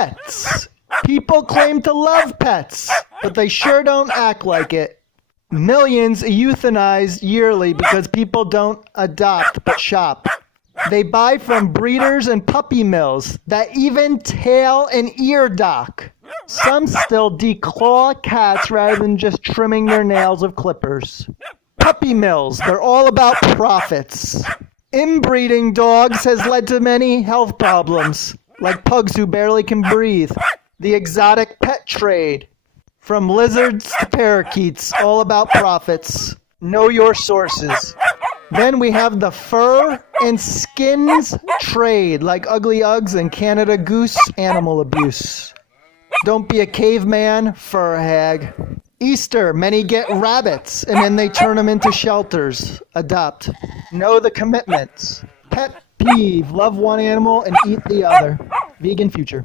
Pets. People claim to love pets, but they sure don't act like it. Millions euthanized yearly because people don't adopt but shop. They buy from breeders and puppy mills that even tail and ear dock. Some still declaw cats rather than just trimming their nails with clippers. Puppy mills, they're all about profits. Inbreeding dogs has led to many health problems, like pugs who barely can breathe. The exotic pet trade, from lizards to parakeets, all about profits. Know your sources. Then we have the fur and skins trade, like Ugly Uggs and Canada Goose animal abuse. Don't be a caveman, fur hag. Easter, many get rabbits, and then they turn them into shelters. Adopt. Know the commitments. Pet peeve, love one animal and eat the other. Vegan future.